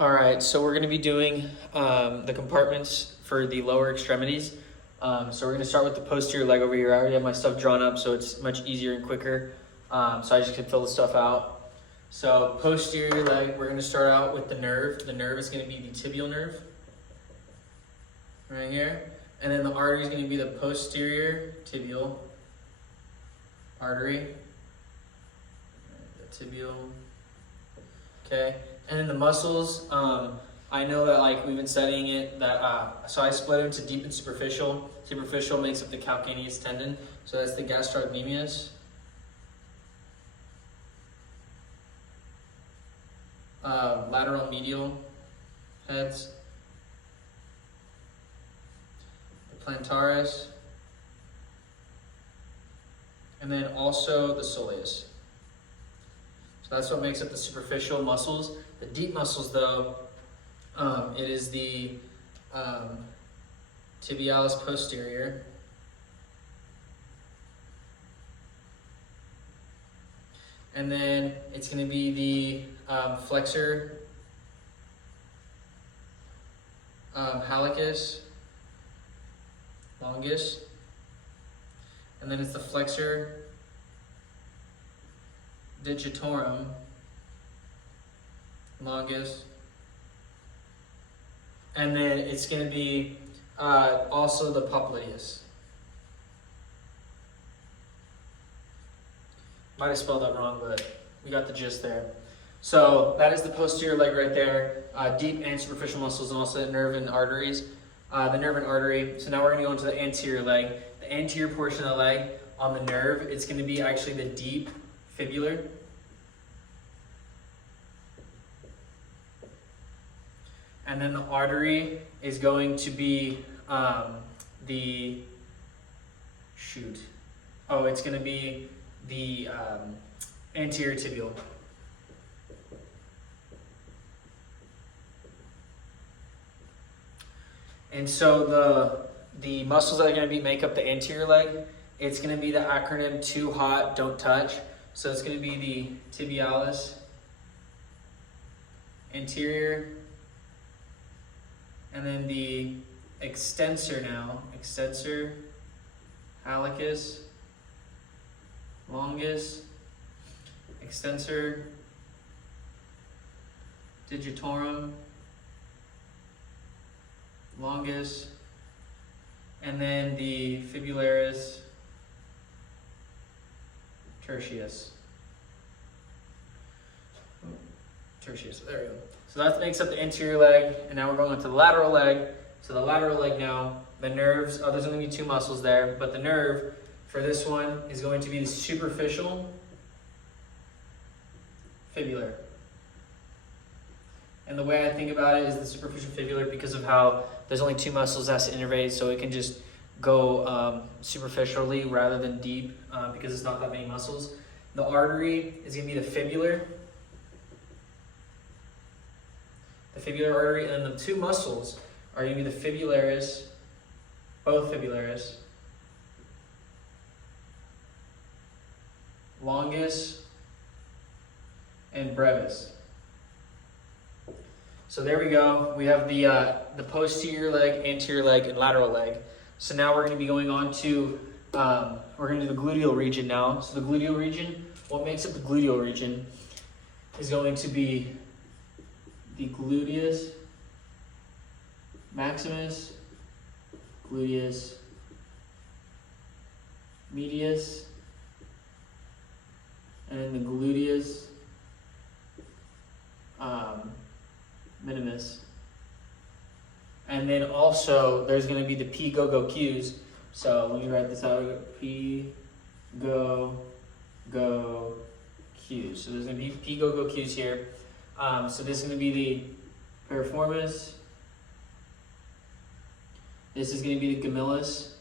All right, so we're going to be doing the compartments for the lower extremities. So we're going to start with the posterior leg over here. I already have my stuff drawn up, so it's much easier and quicker. So I just can fill the stuff out. So posterior leg, we're going to start out with the nerve. The nerve is going to be the tibial nerve, right here. And then the artery is going to be the posterior tibial artery. The tibial. Okay. And then the muscles, I know that like we've been studying it, that so I split it into deep and superficial. Superficial makes up the calcaneus tendon, so that's the gastrocnemius. Lateral medial heads, the plantaris, and then also the soleus. So that's what makes up the superficial muscles. The deep muscles, though, it is the tibialis posterior, and then it's going to be the flexor hallucis longus, and then it's the flexor digitorum longus, and then it's going to be also the popliteus. Might have spelled that wrong, but we got the gist there. So that is the posterior leg right there. Deep and superficial muscles, and also the nerve and arteries. The nerve and artery. So now we're going to go into the anterior leg. The anterior portion of the leg on the nerve, it's going to be actually the deep fibular. And then the artery is going to be it's going to be the anterior tibial. And so the muscles that are going to make up the anterior leg, it's going to be the acronym too hot, don't touch. So it's going to be the tibialis anterior, and then the extensor hallucis longus, extensor digitorum longus, and then the fibularis tertius. There we go. So that makes up the anterior leg, and now we're going into the lateral leg. So the lateral leg now, the nerves, there's going to be two muscles there, but the nerve for this one is going to be the superficial fibular. And the way I think about it is the superficial fibular, because of how there's only two muscles that's to innervate, so it can just go superficially rather than deep because it's not that many muscles. The artery is going to be the fibular artery, and then the two muscles are going to be the fibularis, both fibularis, longus, and brevis. So there we go. We have the posterior leg, anterior leg, and lateral leg. So now we're going to be going on to, we're going to do the gluteal region now. So the gluteal region, what makes up the gluteal region is going to be the gluteus maximus, gluteus medius, and then the gluteus minimus. And then also there's going to be the P-go-go-Qs. So let me write this out. P-go-go-Qs. So there's going to be P-go-go-Qs here. So this is going to be the piriformis. This is going to be the gemellus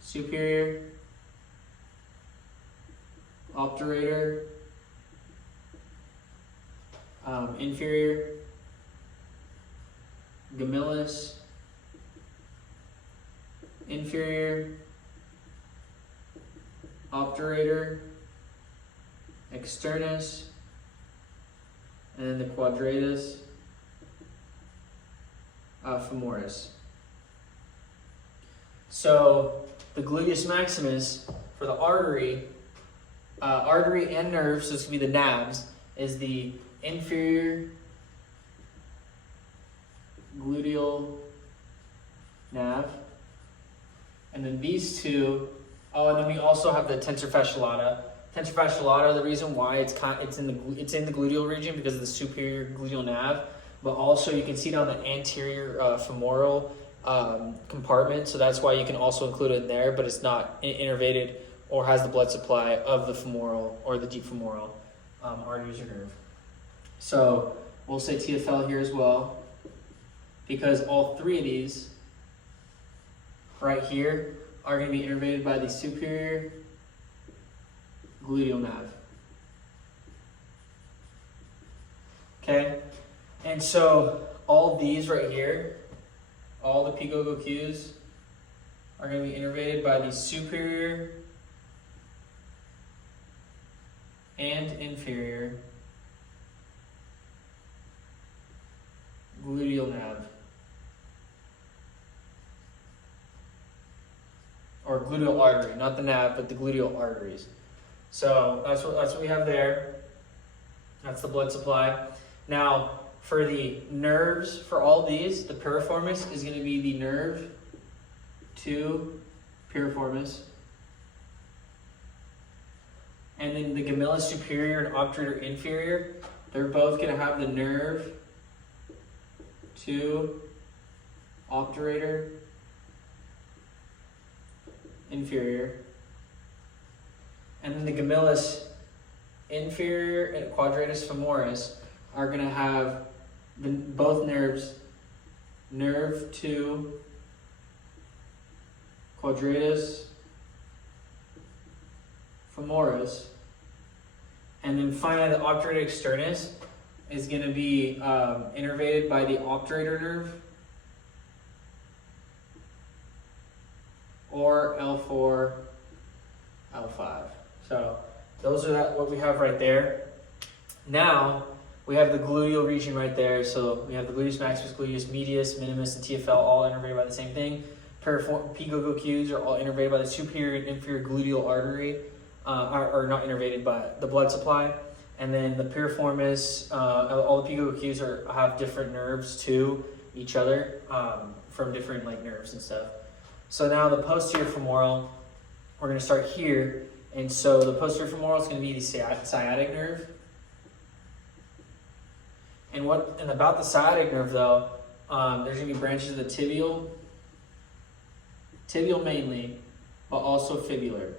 superior, obturator, inferior, gemellus, inferior, obturator, externus, and then the quadratus femoris. So the gluteus maximus for the artery and nerve, so this could be the navs, is the inferior gluteal nav. And then these two, oh, and then we also have the tensor fasciolata. Tensor fasciolata, the reason why it's in the gluteal region because of the superior gluteal nav, but also you can see it on the anterior femoral compartment, so that's why you can also include it in there, but it's not innervated or has the blood supply of the femoral or the deep femoral arteries or nerve. So we'll say TFL here as well, because all three of these right here are going to be innervated by the superior gluteal nav. Okay, and so all these right here, all the P-go-go Qs are going to be innervated by the superior and inferior gluteal nav. Or gluteal artery, not the nav, but the gluteal arteries. So that's what we have there. That's the blood supply. Now, for the nerves, for all these, the piriformis is going to be the nerve to piriformis. And then the gemellus superior and obturator inferior, they're both going to have the nerve to obturator inferior. And then the gemellus inferior and quadratus femoris are going to have both nerves, nerve to quadratus femoris. And then finally the obturator externus is going to be innervated by the obturator nerve or L4, L5. So those are what we have right there. Now we have the gluteal region right there. So we have the gluteus maximus, gluteus medius, minimus, and TFL all innervated by the same thing. P-go-go Qs are all innervated by the superior and inferior gluteal artery, are not innervated by the blood supply. And then the piriformis, all the P-go-go Qs have different nerves to each other from different nerves and stuff. So now the posterior femoral, we're going to start here. And so the posterior femoral is going to be the sciatic nerve. And about the sciatic nerve though, there's going to be branches of the tibial mainly, but also fibular.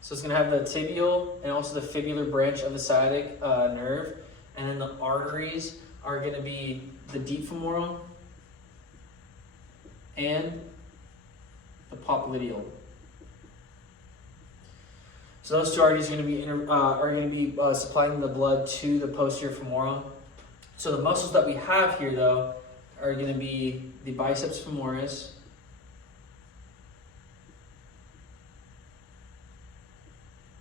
So it's going to have the tibial and also the fibular branch of the sciatic nerve. And then the arteries are going to be the deep femoral and the popliteal. So those two arteries are going to be supplying the blood to the posterior femoral. So the muscles that we have here though are going to be the biceps femoris,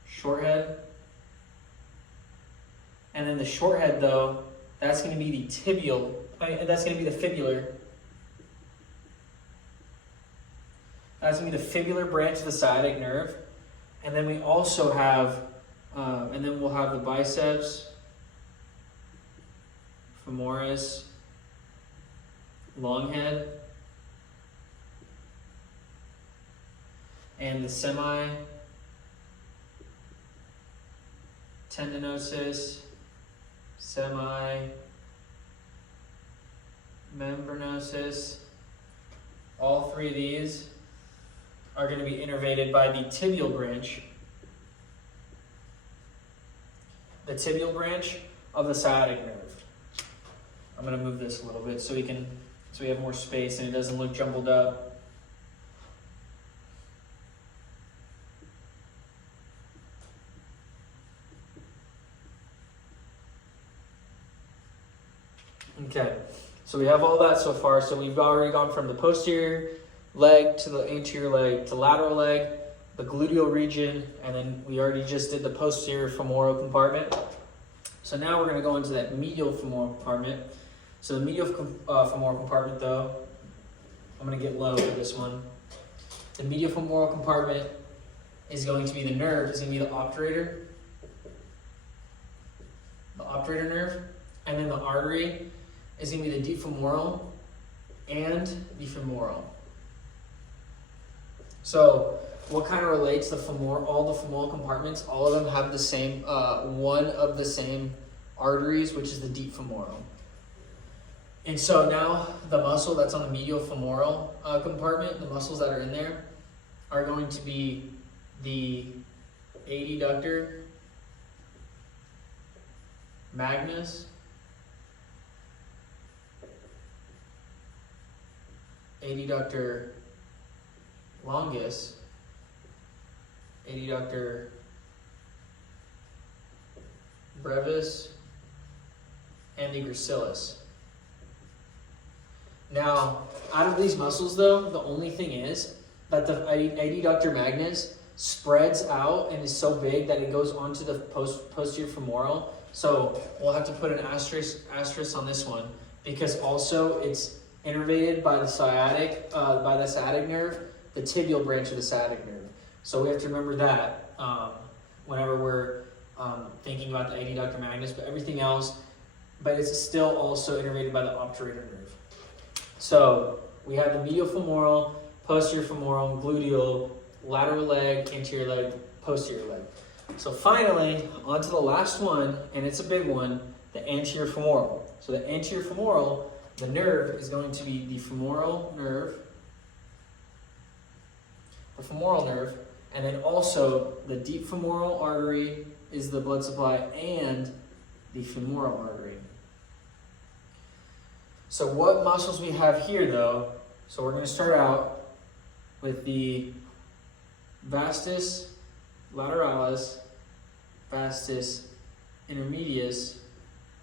short head, and then the short head though, that's going to be the tibial, that's going to be the fibular. That's going to be the fibular branch of the sciatic nerve. And then we also have, and then we'll have the biceps femoris, long head, and the semi-tendinosus, semi-membranosus. All three of these are going to be innervated by the tibial branch. The tibial branch of the sciatic nerve. I'm going to move this a little bit so we have more space and it doesn't look jumbled up. Okay, so we have all that so far. So we've already gone from the posterior leg to the anterior leg to lateral leg, the gluteal region, and then we already just did the posterior femoral compartment. So now we're going to go into that medial femoral compartment. So the medial femoral compartment, though, I'm going to get low for this one. The medial femoral compartment is going to be the nerve, is going to be the obturator nerve, and then the artery is going to be the deep femoral and the femoral. So what kind of relates all the femoral compartments? All of them have the same, one of the same arteries, which is the deep femoral. And so now the muscle that's on the medial femoral compartment, the muscles that are in there, are going to be the adductor magnus, adductor longus, adductor brevis, and the gracilis. Now, out of these muscles, though, the only thing is that the adductor magnus spreads out and is so big that it goes onto the posterior femoral. So we'll have to put an asterisk on this one, because also it's innervated by the sciatic nerve, the tibial branch of the sciatic nerve. So we have to remember that whenever we're thinking about the adductor magnus, but everything else, but it's still also innervated by the obturator nerve. So we have the medial femoral, posterior femoral, gluteal, lateral leg, anterior leg, posterior leg. So finally, on to the last one, and it's a big one, the anterior femoral. So the anterior femoral, the nerve is going to be the femoral nerve, and then also the deep femoral artery is the blood supply, and the femoral artery. So what muscles we have here, though? So we're going to start out with the vastus lateralis, vastus intermedius,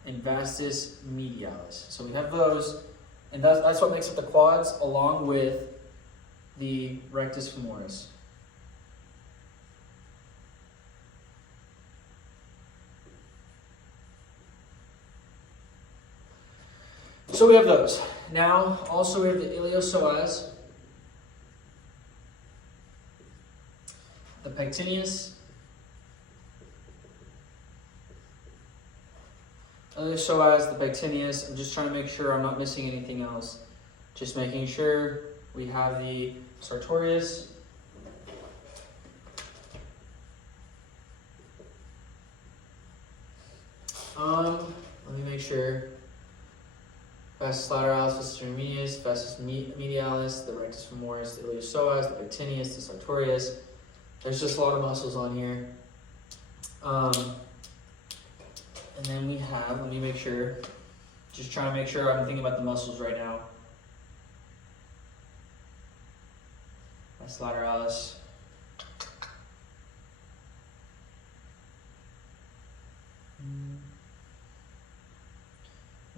and vastus medialis. So we have those, and that's what makes up the quads, along with the rectus femoris. So we have those. Now, also we have the iliopsoas, the pectineus, iliopsoas, the pectineus. I'm just trying to make sure I'm not missing anything else. Just making sure we have the sartorius, let me make sure. Vastus lateralis, vastus intermedius, vastus medialis, the rectus femoris, the iliopsoas, the pectineus, the sartorius. There's just a lot of muscles on here. And then we have, let me make sure, just trying to make sure I'm thinking about the muscles right now. Vastus lateralis.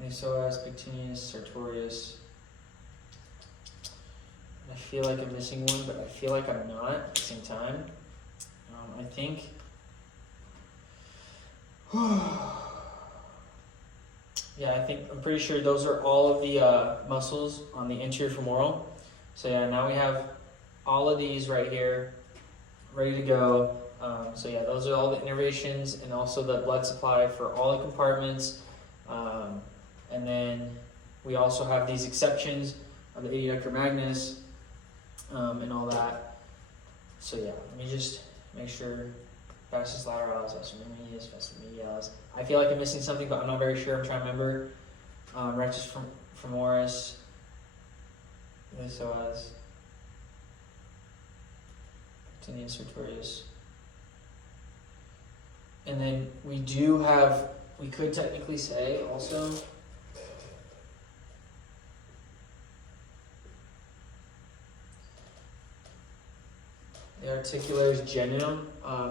Iliopsoas, pectineus, sartorius. I feel like I'm missing one, but I feel like I'm not at the same time. I think. Yeah, I'm pretty sure those are all of the muscles on the anterior femoral. So yeah, now we have all of these right here, ready to go. So yeah, those are all the innervations and also the blood supply for all the compartments. And then we also have these exceptions of the adductor magnus and all that. So yeah, let me just make sure. Vastus lateralis, vastus intermedius, vastus medialis. I feel like I'm missing something, but I'm not very sure. I'm trying to remember. Rectus femoris, iliopsoas, pectineus, sartorius. And then we could technically say also, the articularis genuinum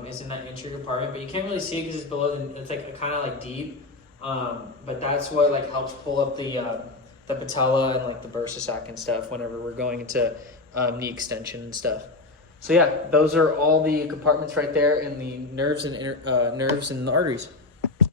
is in that anterior compartment, but you can't really see it because it's below it's like kind of like deep. But that's what like helps pull up the patella and like the bursa sac and stuff whenever we're going into knee extension and stuff. So yeah, those are all the compartments right there, and the nerves and the arteries.